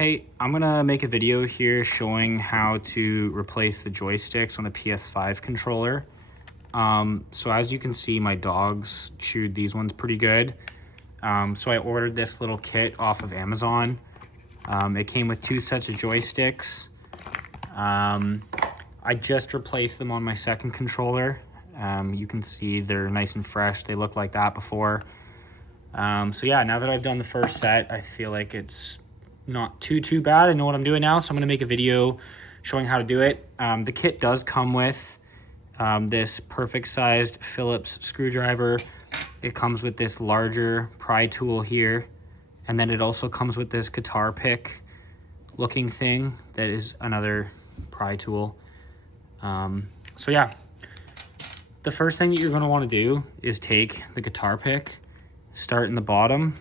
Hey, I'm gonna make a video here showing how to replace the joysticks on the PS5 controller. So as you can see, my dogs chewed these ones pretty good. So I ordered this little kit off of Amazon. It came with 2 sets of joysticks. I just replaced them on my second controller. You can see they're nice and fresh. They looked like that before. So yeah, now that I've done the first set, I feel like it's not too bad. I know what I'm doing now, so I'm gonna make a video showing how to do it. The kit does come with this perfect sized Phillips screwdriver. It comes with this larger pry tool here, and then it also comes with this guitar pick looking thing that is another pry tool. So yeah, the first thing that you're gonna wanna do is take the guitar pick, start in the bottom,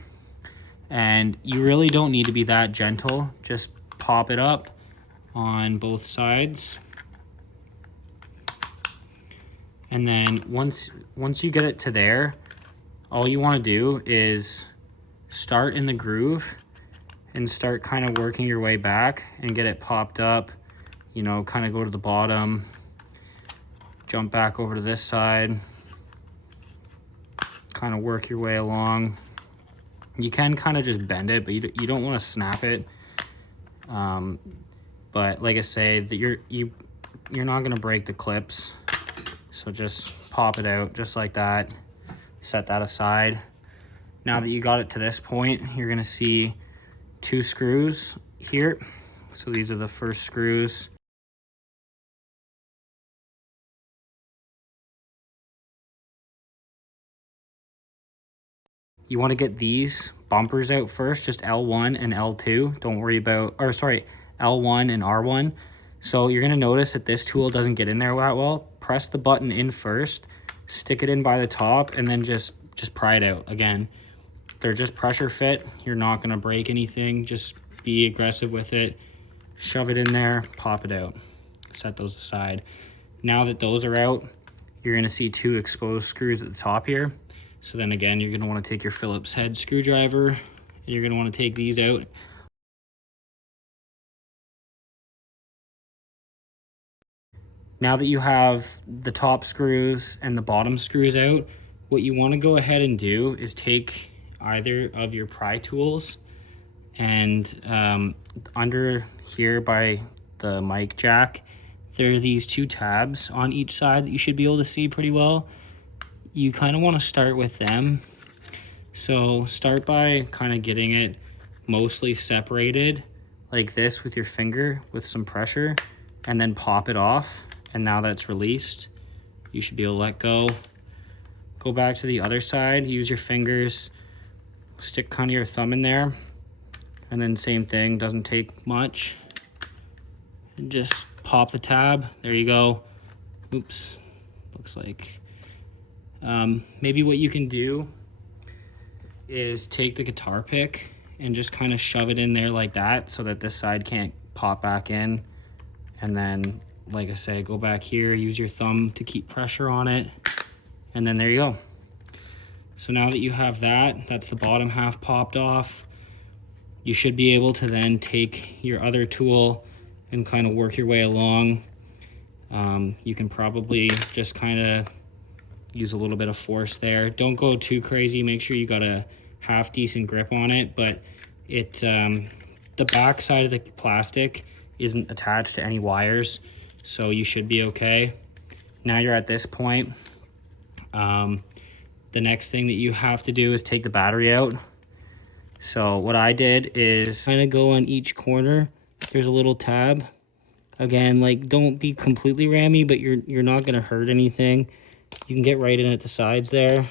and you really don't need to be that gentle. Just pop it up on both sides. And then once you get it to there, all you want to do is start in the groove and start kind of working your way back and get it popped up, you know, kind of go to the bottom, jump back over to this side, kind of work your way along. You can kind of just bend it, but you don't want to snap it. But like I say, that you're not going to break the clips. So just pop it out just like that. Set that aside. Now that you got it to this point, you're going to see 2 screws here. So these are the first screws. You want to get these bumpers out first, just L1 and L2. Don't worry about, or sorry, L1 and R1. So you're going to notice that this tool doesn't get in there that well. Press the button in first, stick it in by the top, and then just pry it out. Again, they're just pressure fit. You're not going to break anything. Just be aggressive with it. Shove it in there, pop it out. Set those aside. Now that those are out, you're going to see 2 exposed screws at the top here. So then again, you're going to want to take your Phillips head screwdriver. You're going to want to take these out. Now that you have the top screws and the bottom screws out, what you want to go ahead and do is take either of your pry tools and under here by the mic jack, there are these 2 tabs on each side that you should be able to see pretty well. You kind of want to start with them. So start by kind of getting it mostly separated like this with your finger with some pressure, and then pop it off. And now that's released, you should be able to let go. Go back to the other side, use your fingers, stick kind of your thumb in there, and then same thing, doesn't take much. And just pop the tab, there you go. Oops, looks like. Maybe what you can do is take the guitar pick and just kind of shove it in there like that so that this side can't pop back in. And then, like I say, go back here, use your thumb to keep pressure on it, and then there you go. So now that you have that, that's the bottom half popped off, you should be able to then take your other tool and kind of work your way along. You can probably just kind of use a little bit of force there. Don't go too crazy, make sure you got a half decent grip on it, but the back side of the plastic isn't attached to any wires, so you should be okay. Now you're at this point. The next thing that you have to do is take the battery out. So what I did is kind of go on each corner. There's a little tab. Again, like, don't be completely rammy, but you're not gonna hurt anything. You can get right in at the sides there.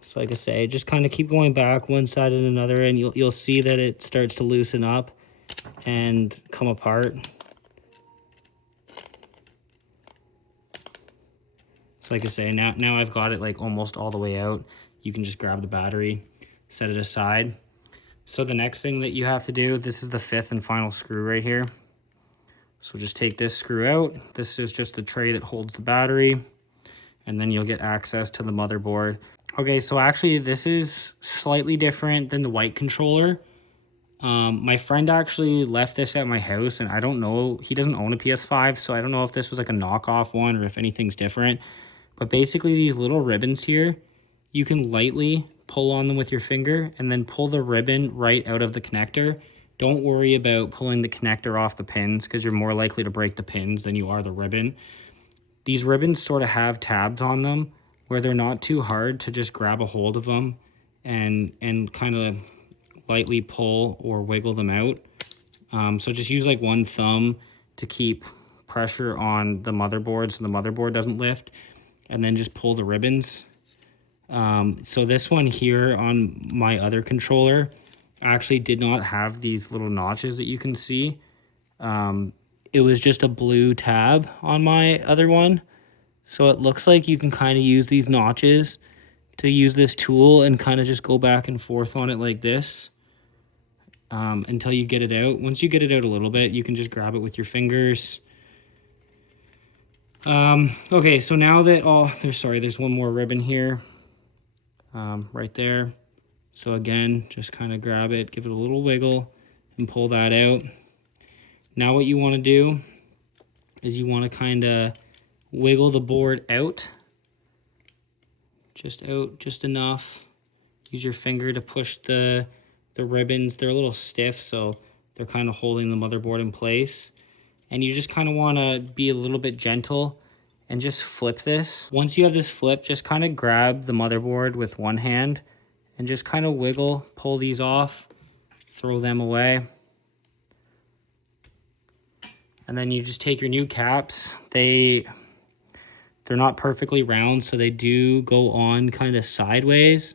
So like I say, just kind of keep going back one side and another, and you'll see that it starts to loosen up and come apart. So like I say, now I've got it like almost all the way out. You can just grab the battery, set it aside. So the next thing that you have to do, this is the 5th and final screw right here. So just take this screw out. This is just the tray that holds the battery, and then you'll get access to the motherboard. Okay, so actually this is slightly different than the white controller. My friend actually left this at my house, and I don't know, he doesn't own a PS5, so I don't know if this was like a knockoff one or if anything's different. But basically these little ribbons here, you can lightly pull on them with your finger and then pull the ribbon right out of the connector. Don't worry about pulling the connector off the pins because you're more likely to break the pins than you are the ribbon. These ribbons sort of have tabs on them where they're not too hard to just grab a hold of them and kind of lightly pull or wiggle them out. So just use like one thumb to keep pressure on the motherboard so the motherboard doesn't lift, and then just pull the ribbons. So this one here on my other controller actually did not have these little notches that you can see. It was just a blue tab on my other one. So it looks like you can kind of use these notches to use this tool and kind of just go back and forth on it like this until you get it out. Once you get it out a little bit, you can just grab it with your fingers. Okay, so now that there's one more ribbon here, right there. So again, just kind of grab it, give it a little wiggle, and pull that out. Now what you want to do is you want to kind of wiggle the board out, just enough. Use your finger to push the ribbons. They're a little stiff, so they're kind of holding the motherboard in place. And you just kind of want to be a little bit gentle and just flip this. Once you have this flip, just kind of grab the motherboard with one hand and just kind of wiggle, pull these off, throw them away. And then you just take your new caps. They're not perfectly round, so they do go on kind of sideways.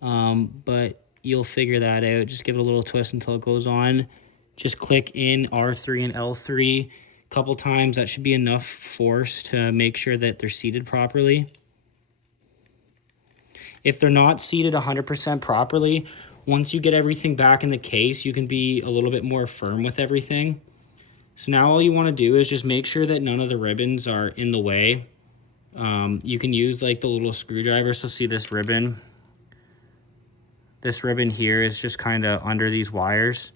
But you'll figure that out. Just give it a little twist until it goes on. Just click in R3 and L3 a couple times. That should be enough force to make sure that they're seated properly. If they're not seated 100% properly, once you get everything back in the case, you can be a little bit more firm with everything. So now all you want to do is just make sure that none of the ribbons are in the way. You can use like the little screwdriver. So see this ribbon? This ribbon here is just kind of under these wires.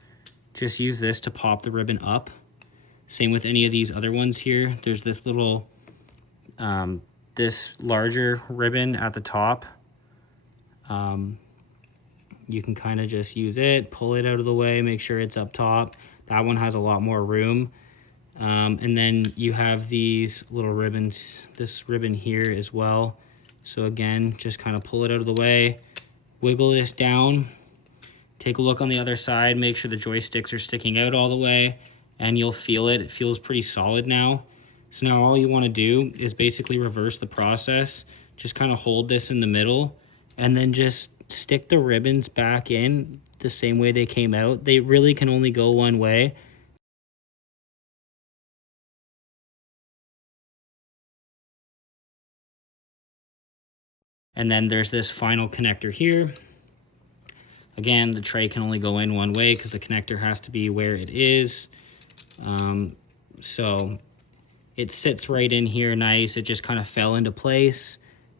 Just use this to pop the ribbon up. Same with any of these other ones here. There's this little, this larger ribbon at the top. You can kind of just use it, pull it out of the way, make sure it's up top. That one has a lot more room. And then you have these little ribbons, this ribbon here as well. So again, just kind of pull it out of the way, wiggle this down, take a look on the other side, make sure the joysticks are sticking out all the way, and you'll feel it. It feels pretty solid now. So now all you want to do is basically reverse the process. Just kind of hold this in the middle and then just stick the ribbons back in the same way they came out. They really can only go one way. And then there's this final connector here. Again, the tray can only go in one way because the connector has to be where it is. So it sits right in here nice. It just kind of fell into place.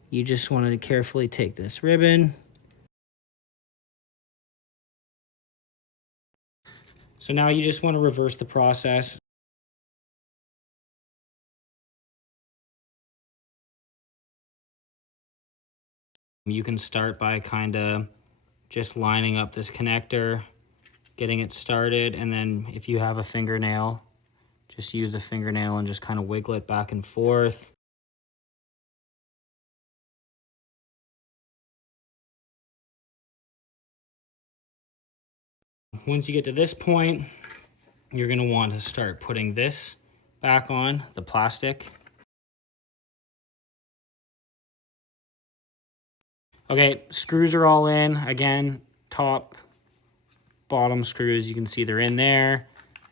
You just want to carefully take this ribbon. So now you just want to reverse the process. You can start by kind of just lining up this connector, getting it started, and then if you have a fingernail, just use the fingernail and just kind of wiggle it back and forth. Once you get to this point, you're going to want to start putting this back on, the plastic. Okay, screws are all in. Again, top, bottom screws, you can see they're in there.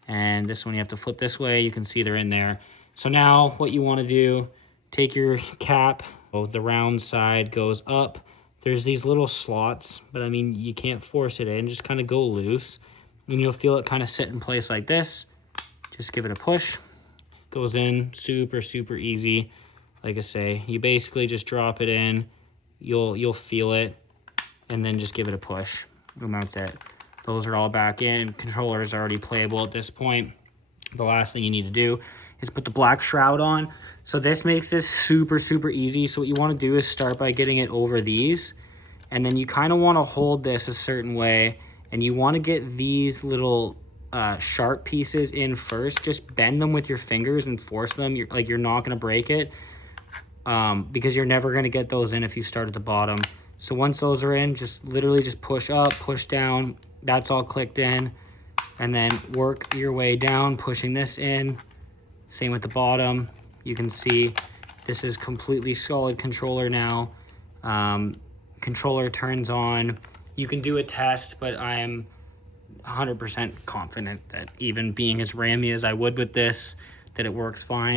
And this one you have to flip this way, you can see they're in there. So now what you want to do, take your cap, the round side goes up. There's these little slots, but I mean, you can't force it in, just kind of go loose. And you'll feel it kind of sit in place like this. Just give it a push. Goes in super, super easy. Like I say, you basically just drop it in. You'll feel it, and then just give it a push. And that's it. Those are all back in. Controller is already playable at this point. The last thing you need to do is put the black shroud on. So this makes this super, super easy. So what you want to do is start by getting it over these. And then you kind of want to hold this a certain way. And you want to get these little sharp pieces in first. Just bend them with your fingers and force them. You're not going to break it. Because you're never going to get those in if you start at the bottom. So once those are in, just literally just push up, push down. That's all clicked in. And then work your way down, pushing this in. Same with the bottom. You can see this is completely solid controller now. Controller turns on. You can do a test, but I am 100% confident that even being as rammy as I would with this, that it works fine.